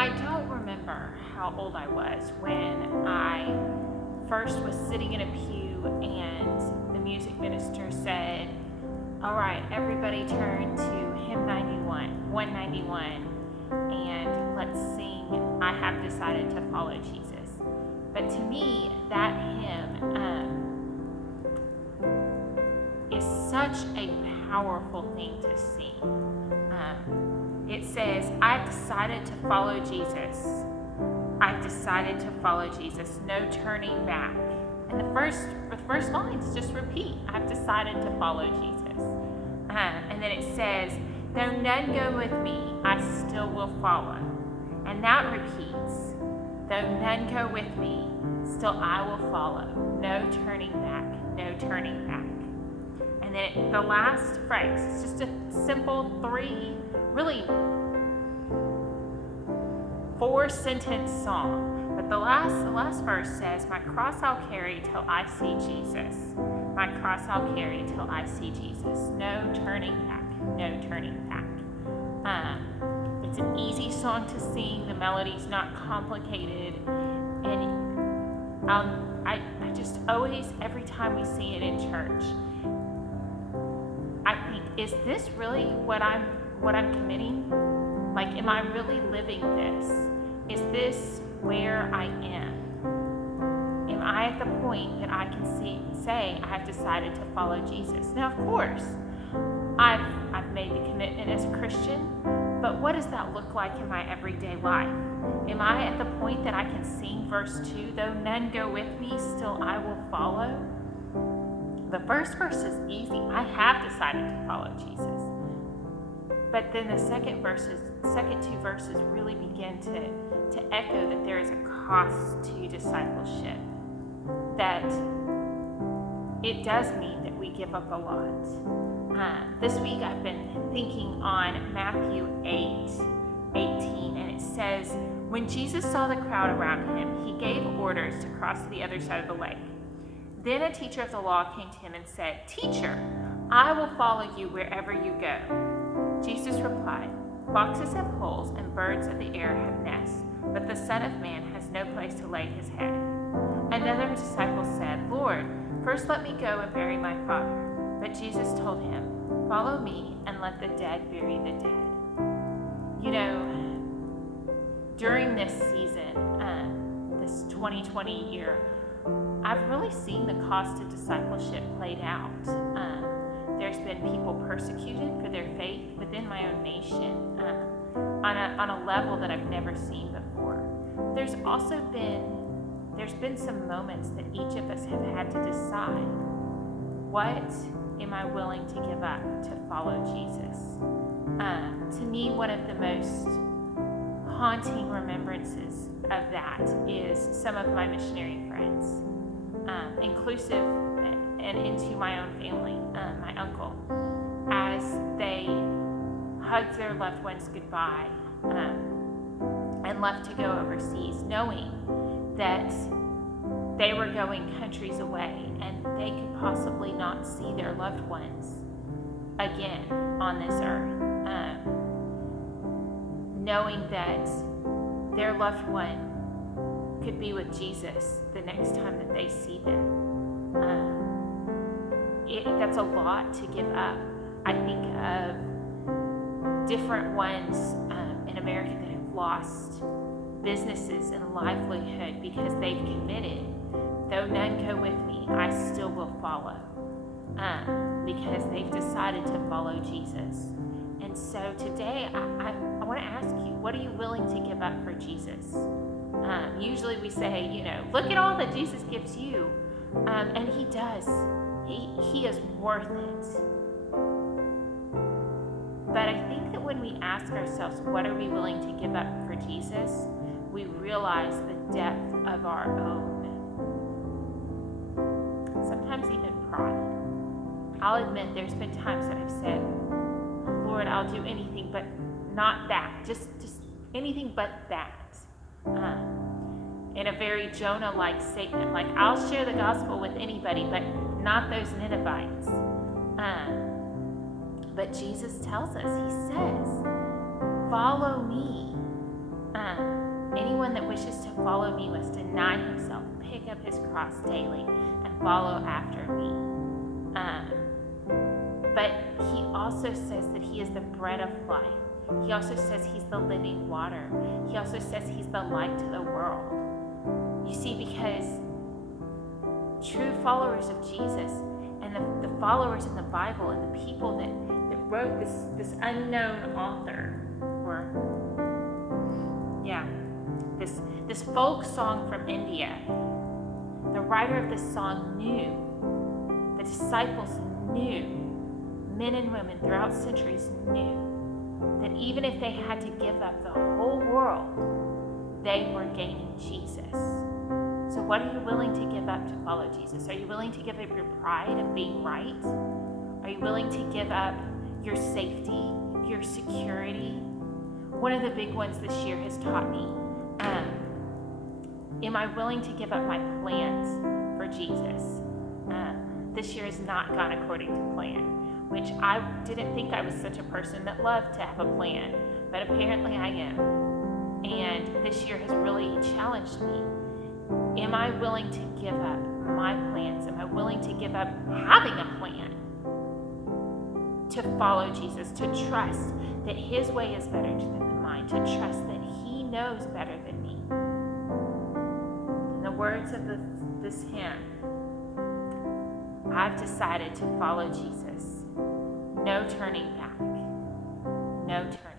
I don't remember how old I was when I first was sitting in a pew and the music minister said, all right, everybody turn to hymn 191, and let's sing, I Have Decided to Follow Jesus. But to me, that hymn is such a powerful thing to sing. It says, I've decided to follow Jesus. I've decided to follow Jesus. No turning back. And the first lines just repeat, I've decided to follow Jesus. And then it says, though none go with me, I still will follow. And that repeats, though none go with me, still I will follow. No turning back, no turning back. And then the last phrase, it's just a simple really 4-sentence song. But the last verse says, my cross I'll carry till I see Jesus. My cross I'll carry till I see Jesus. No turning back, no turning back. It's an easy song to sing. The melody's not complicated. And I just always, every time we sing it in church, I think, is this really what I'm committing? Like, am I really living this? Is this where I am? Am I at the point that I can say I've decided to follow Jesus? Now, of course, I've made the commitment as a Christian, but what does that look like in my everyday life? Am I at the point that I can sing verse 2, though none go with me, still I will follow? The first verse is easy. I have decided to follow Jesus. But then the second two verses really begin to echo that there is a cost to discipleship. That it does mean that we give up a lot. This week I've been thinking on Matthew 8:18, and it says, when Jesus saw the crowd around him, he gave orders to cross to the other side of the lake. Then a teacher of the law came to him and said, Teacher, I will follow you wherever you go. Jesus replied, foxes have holes and birds of the air have nests, but the Son of Man has no place to lay his head. Another disciple said, Lord, first let me go and bury my father. But Jesus told him, follow me and let the dead bury the dead. You know, during this season, this 2020 year, I've really seen the cost of discipleship played out. There's been people persecuted for their faith within my own nation on a level that I've never seen before. There's been some moments that each of us have had to decide, what am I willing to give up to follow Jesus? To me, one of the most haunting remembrances of that is some of my missionary friends, inclusive and into my own family, my uncle, as they hugged their loved ones goodbye and left to go overseas, knowing that they were going countries away and they could possibly not see their loved ones again on this earth, knowing that their loved one could be with Jesus the next time that they see them. That's a lot to give up. I think of different ones in America that have lost businesses and livelihood because they've committed, though none go with me, I still will follow, because they've decided to follow Jesus. And so today, I want to ask you, what are you willing to give up for Jesus? Usually we say, look at all that Jesus gives you, and he does. He is worth it. But I think that when we ask ourselves, what are we willing to give up for Jesus, we realize the depth of our own, sometimes even pride. I'll admit there's been times that I've said, Lord, I'll do anything but not that, just anything but that. In a very Jonah-like statement, like, I'll share the gospel with anybody, but not those Ninevites. But Jesus tells us, he says, follow me. Anyone that wishes to follow me must deny himself, pick up his cross daily, and follow after me. But he also says that he is the bread of life. He also says he's the living water. He also says he's the light to the world. You see, because true followers of Jesus and the followers in the Bible and the people that wrote this unknown author, this folk song from India, the writer of this song knew, the disciples knew, men and women throughout centuries knew that even if they had to give up the whole world, they were gaining Jesus. So what are you willing to give up to follow Jesus? Are you willing to give up your pride of being right? Are you willing to give up your safety, your security? One of the big ones this year has taught me, am I willing to give up my plans for Jesus? This year has not gone according to plan, which I didn't think I was such a person that loved to have a plan, but apparently I am. And this year has really challenged me. Am I willing to give up my plans? Am I willing to give up having a plan to follow Jesus, to trust that his way is better than mine, to trust that he knows better than me? In the words of this hymn, I've decided to follow Jesus. No turning back. No turning back.